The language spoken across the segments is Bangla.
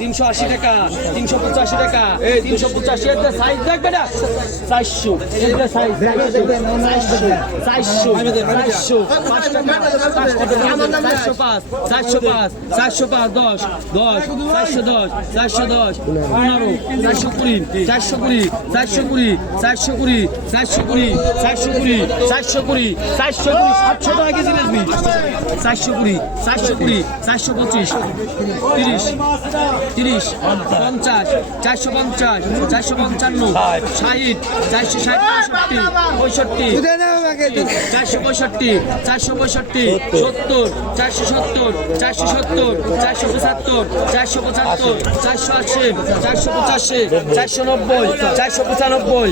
380 টাকা 385 টাকা 385 এর সাইজ দেখবে না 400 এর সাইজ 400 5 টাকা 405 10 410 15 420 420 420 420 420 420 700 টাকা কেজি বেচবি 420 420 425 30 30 50 450 455 60 460 65 465 465 70 470 470 475 475 480 485 490 495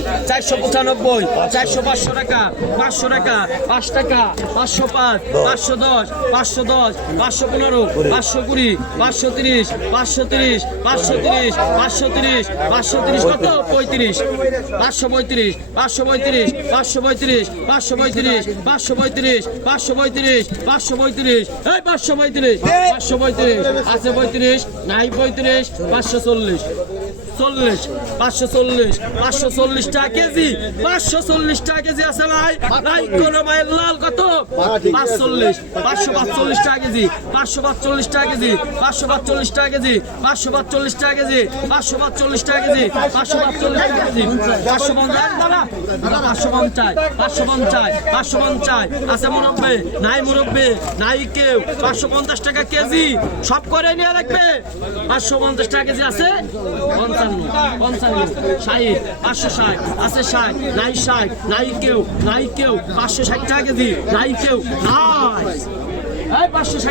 495 400 টাকা 500 টাকা 5 টাকা 505 510 510 515 520 530 530 530 530 530 কত 35 535 535 535 535 535 535 535 এই 535 535 আছে 35 নাই 35 540 40 540 540 টাকা কেজি 540 টাকা কেজি আছে ভাই নাই কোন মায়ের লাল কত 540 545 টাকা কেজি 545 টাকা কেজি 545 টাকা কেজি 545 টাকা কেজি 545 টাকা কেজি 545 টাকা কেজি 550 দাদা 550 550 550 আছে মুরব্বি নাই মুরব্বি নাই কেউ 550 টাকা কেজি সব করে নিয়ে রাখবে 550 টাকা কেজি আছে 55 60 560 আছে 60 নাই 60 নাই কেউ 560 টাকা কেজি নাই কেউ নাই এই 560